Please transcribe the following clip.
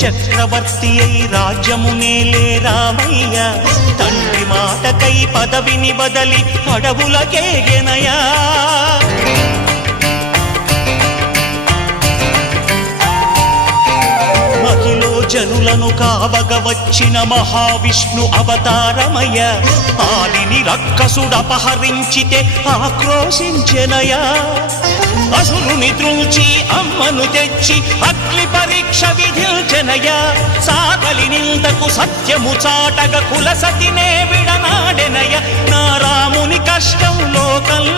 చక్రవర్తి అయి రాజ్యమునేలే రామయ్య తండ్రి మాటకై పదవిని బదలి అడవులకేగెనయా మహిలో జనులను కావగ వచ్చిన మహావిష్ణు అవతారమయ్య ఆలిని రక్కసుడపహరించితే ఆక్రోశించెనయా అసురుని త్రుంచి అమ్మను తెచ్చి అగ్ని పరీక్ష విధించెనయా సాగలి నిందకు సత్యము చాటగ కుల సతినే విడనాడెనయ నా రాముని కష్టం లోకంలో